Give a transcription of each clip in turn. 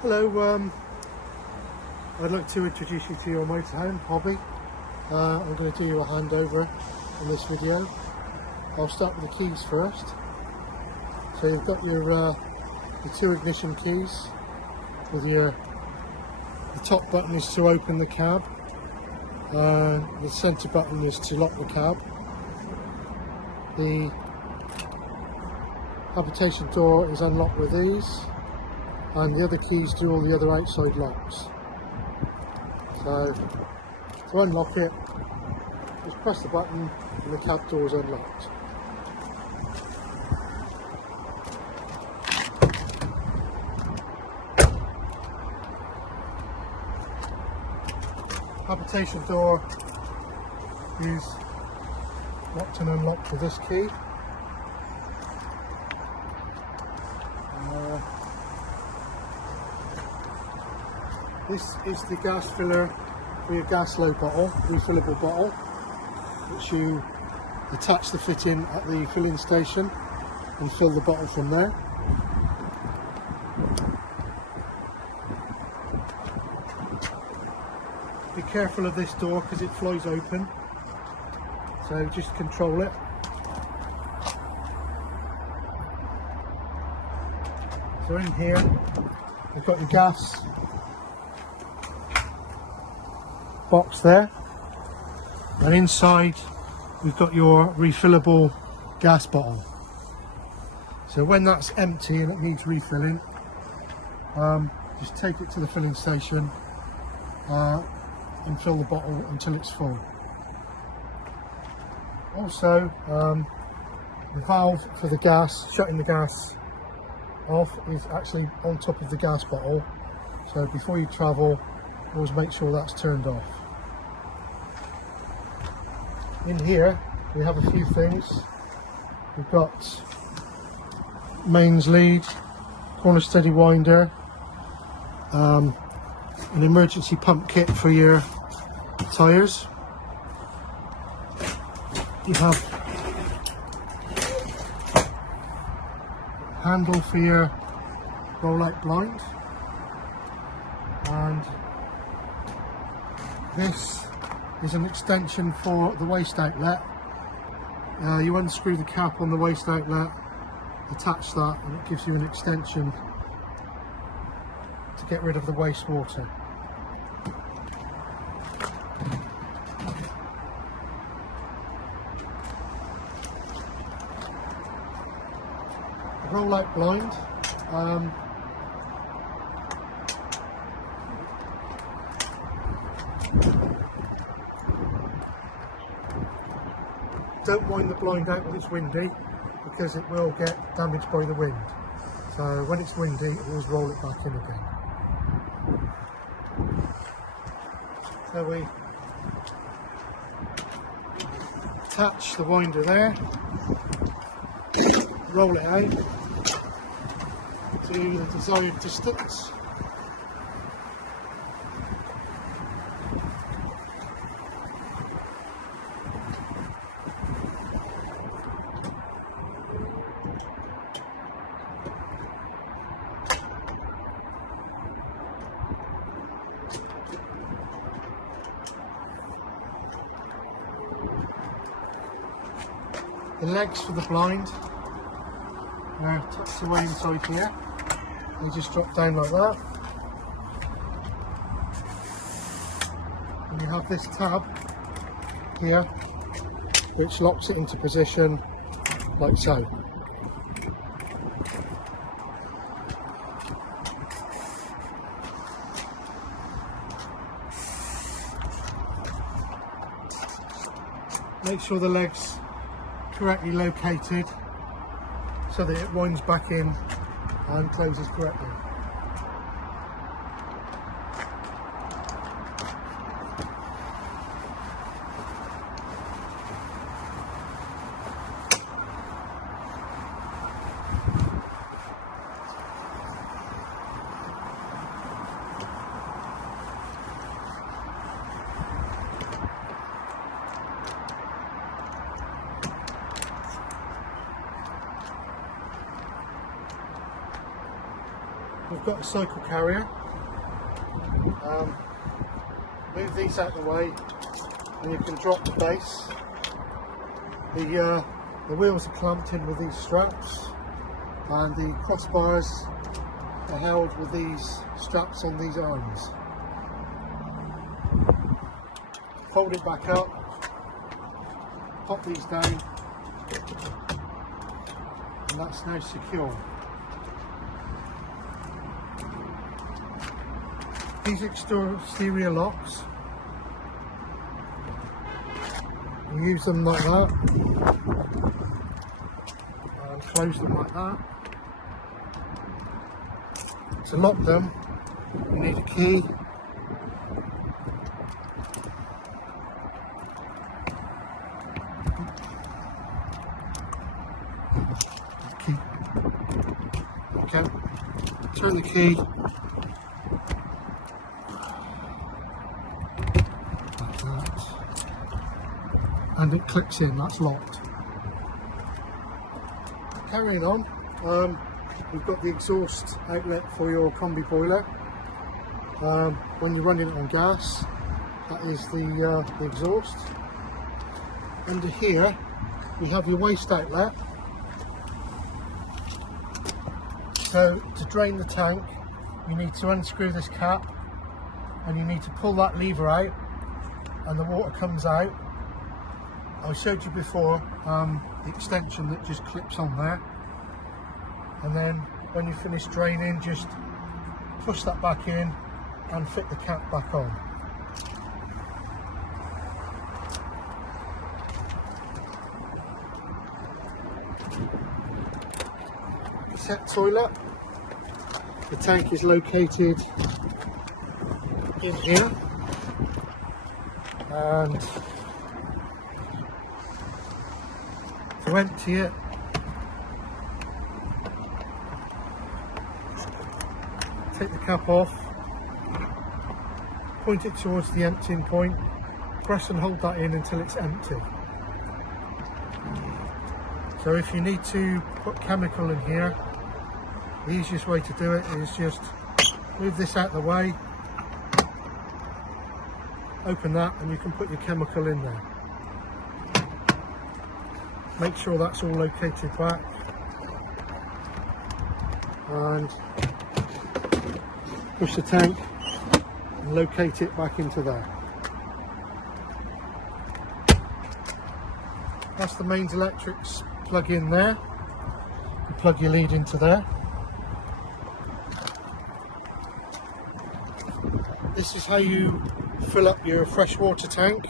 Hello, I'd like to introduce you to your motorhome, Hobby. I'm going to do you a handover in this video. I'll start with the keys first. So you've got your two ignition keys. With the top button is to open the cab. The centre button is to lock the cab. The habitation door is unlocked with these. And the other keys do all the other outside locks. So to unlock it, just press the button and the cab door is unlocked. Habitation door is locked and unlocked with this key. This is the gas filler for your gas low bottle, refillable bottle, which you attach the fitting at the filling station and fill the bottle from there. Be careful of this door because it flies open, so just control it. So in here you've got your gas box there, and inside we've got your refillable gas bottle. So when that's empty and it needs refilling, just take it to the filling station and fill the bottle until it's full. Also, the valve for the gas, shutting the gas off, is actually on top of the gas bottle, so before you travel, always make sure that's turned off. In here we have a few things. We've got mains lead, corner steady winder, an emergency pump kit for your tyres. You have handle for your roll out blind, and this is an extension for the waste outlet. You unscrew the cap on the waste outlet, attach that, and it gives you an extension to get rid of the wastewater. Roll out blind. Don't wind the blind out when it's windy, because it will get damaged by the wind. So when it's windy, always roll it back in again. So we attach the winder there, roll it out to the desired distance. The legs for the blind are tucked away inside here. They just drop down like that. And you have this tab here which locks it into position like so. Make sure the legs correctly located so that it winds back in and closes correctly. we've got a cycle carrier. Move these out of the way and you can drop the base. The wheels are clamped in with these straps, and the crossbars are held with these straps on these arms. Fold it back up, pop these down, and that's now secure. These exterior locks, you use them like that, and close them like that. To lock them, you need a key. Okay, turn the key. Like that. And it clicks in, that's locked. Carrying on, we've got the exhaust outlet for your combi boiler. When you're running it on gas, that is the exhaust. Under here, you have your waste outlet. So to drain the tank, you need to unscrew this cap, and you need to pull that lever out, and the water comes out. I showed you before the extension that just clips on there, and then when you finish draining, just push that back in and fit the cap back on. Set toilet. The tank is located in here, and to empty it, take the cap off, point it towards the emptying point, press and hold that in until it's empty. So if you need to put chemical in here, the easiest way to do it is just move this out of the way, open that, and you can put your chemical in there. Make sure that's all located back, and push the tank and locate it back into there. That's the mains electrics plug in there. You plug your lead into there. This is how you fill up your freshwater tank.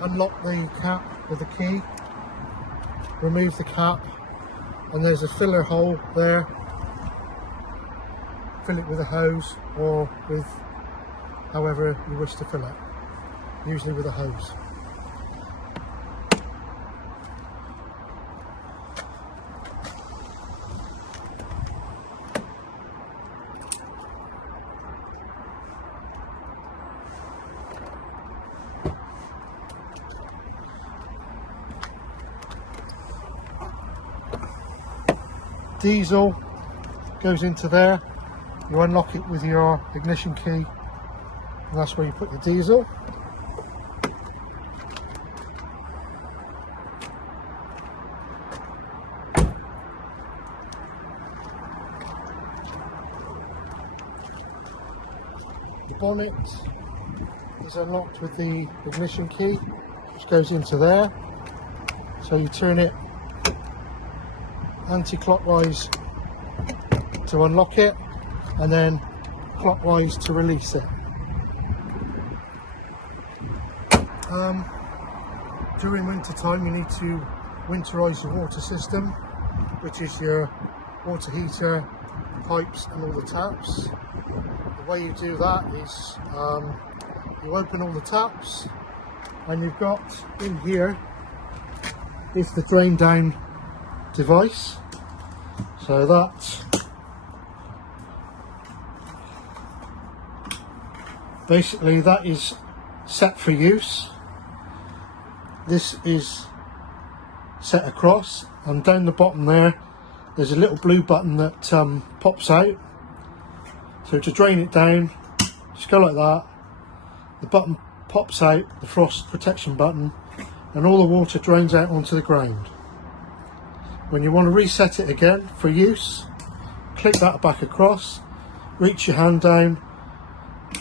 Unlock the cap with the key, remove the cap, and there's a filler hole there. Fill it with a hose or with however you wish to fill it, usually with a hose. Diesel goes into there. You unlock it with your ignition key, and that's where you put the diesel. The bonnet is unlocked with the ignition key, which goes into there. So you turn it anti-clockwise to unlock it, and then clockwise to release it. During winter time, you need to winterize your water system, which is your water heater, pipes and all the taps. The way you do that is you open all the taps, and you've got in here is the drain down device. So that basically that is set for use. This is set across, and down the bottom there's a little blue button that pops out. So to drain it down, just go like that. The button pops out, the frost protection button, and all the water drains out onto the ground. When you want to reset it again for use, click that back across, reach your hand down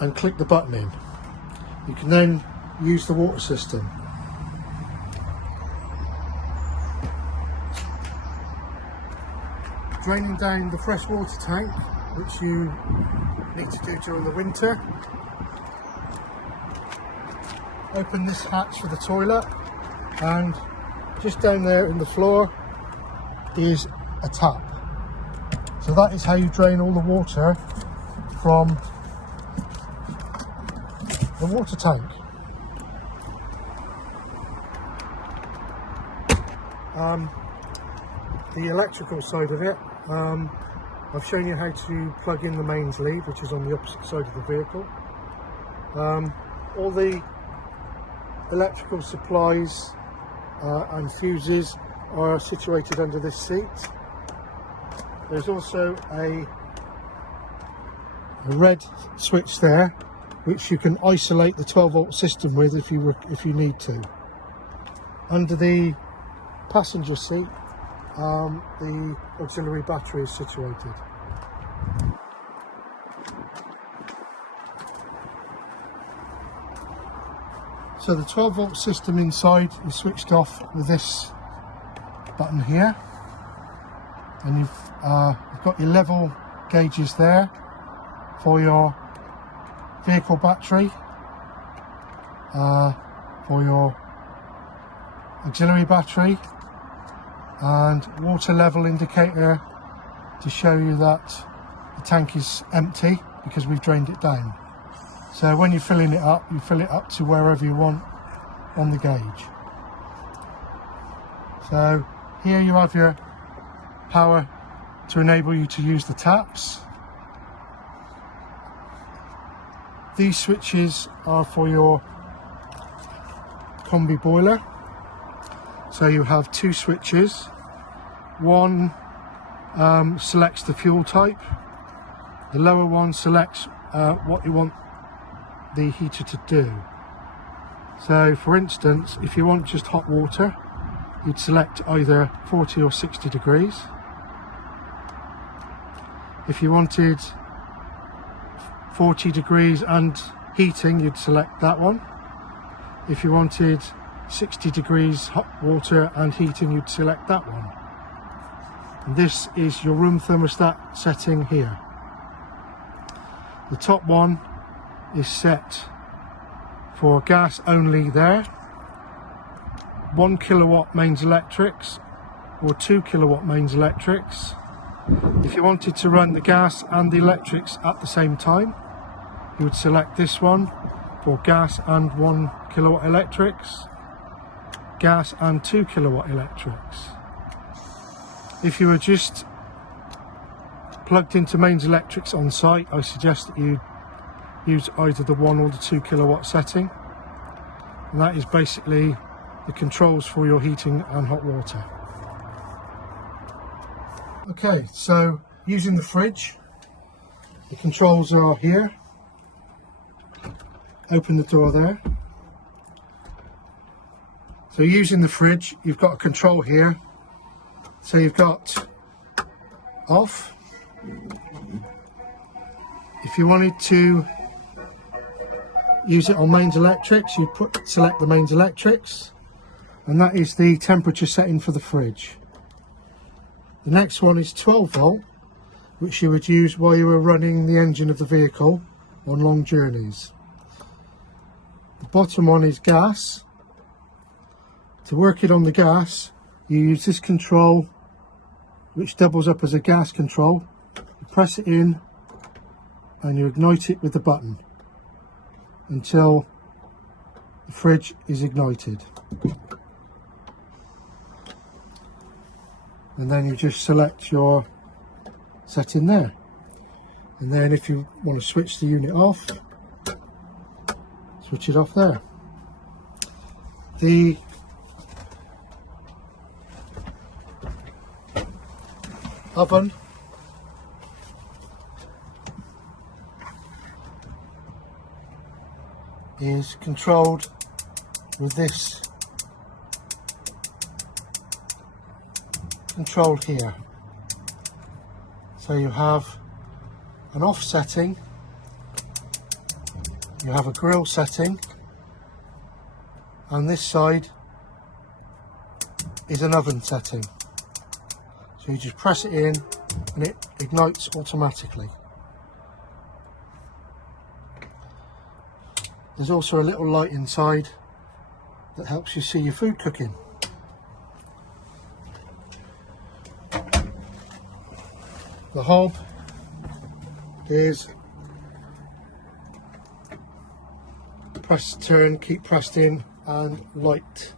and click the button in. You can then use the water system. Draining down the fresh water tank, which you need to do during the winter. Open this hatch for the toilet, and just down there in the floor is a tap. So that is how you drain all the water from the water tank. The electrical side of it, I've shown you how to plug in the mains lead, which is on the opposite side of the vehicle. All the electrical supplies and fuses are situated under this seat. There's also a red switch there, which you can isolate the 12-volt system with if you need to. Under the passenger seat, the auxiliary battery is situated. So the 12-volt system inside is switched off with this button here, and you've got your level gauges there for your vehicle battery, for your auxiliary battery, and water level indicator to show you that the tank is empty because we've drained it down. So when you're filling it up, you fill it up to wherever you want on the gauge. So here you have your power to enable you to use the taps. These switches are for your combi boiler. So you have two switches. One selects the fuel type. The lower one selects what you want the heater to do. So for instance, if you want just hot water, you'd select either 40 or 60 degrees. If you wanted 40 degrees and heating, you'd select that one. If you wanted 60 degrees hot water and heating, you'd select that one. And this is your room thermostat setting here. The top one is set for gas only there. 1 kilowatt mains electrics or 2 kilowatt mains electrics. If you wanted to run the gas and the electrics at the same time, you would select this one for gas and 1 kilowatt electrics, gas and 2 kilowatt electrics. If you were just plugged into mains electrics on site, I suggest that you use either the 1 or the 2 kilowatt setting, and that is basically the controls for your heating and hot water. Okay, so using the fridge, the controls are here. Open the door there. So using the fridge, you've got a control here. So you've got off. If you wanted to use it on mains electrics, you select the mains electrics, and that is the temperature setting for the fridge. The next one is 12 volt, which you would use while you were running the engine of the vehicle on long journeys. The bottom one is gas. To work it on the gas, you use this control, which doubles up as a gas control. You press it in and you ignite it with the button until the fridge is ignited. And then you just select your setting there. And then if you want to switch the unit off, switch it off there. The oven is controlled with this control here. So you have an off setting, you have a grill setting, and this side is an oven setting. So you just press it in and it ignites automatically. There's also a little light inside that helps you see your food cooking. The hob is press, turn, keep pressed in and light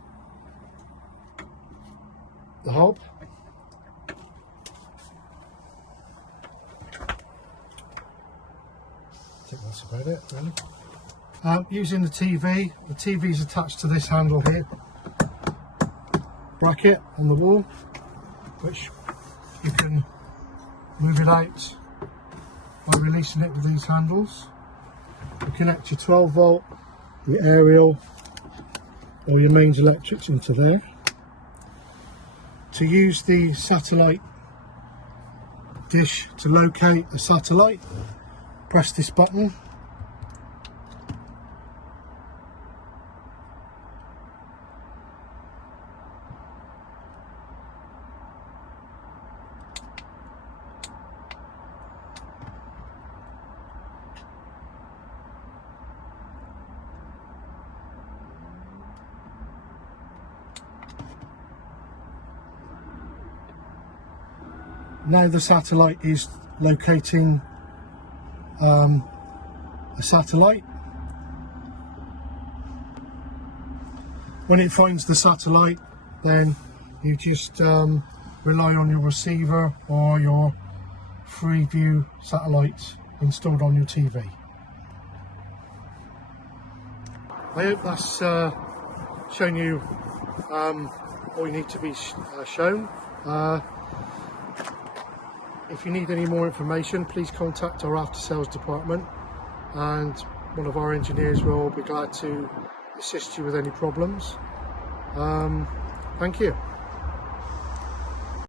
the hob. I think that's about it really. Using the TV is attached to this handle here, bracket on the wall, which you can move it out by releasing it with these handles. You connect your 12 volt, your aerial or your mains electrics into there. To use the satellite dish to locate the satellite, press this button. Now the satellite is locating a satellite. When it finds the satellite, then you just rely on your receiver or your Freeview satellite installed on your TV. I hope that's shown you all you need to be shown. If you need any more information, please contact our after sales department and one of our engineers will be glad to assist you with any problems. Thank you.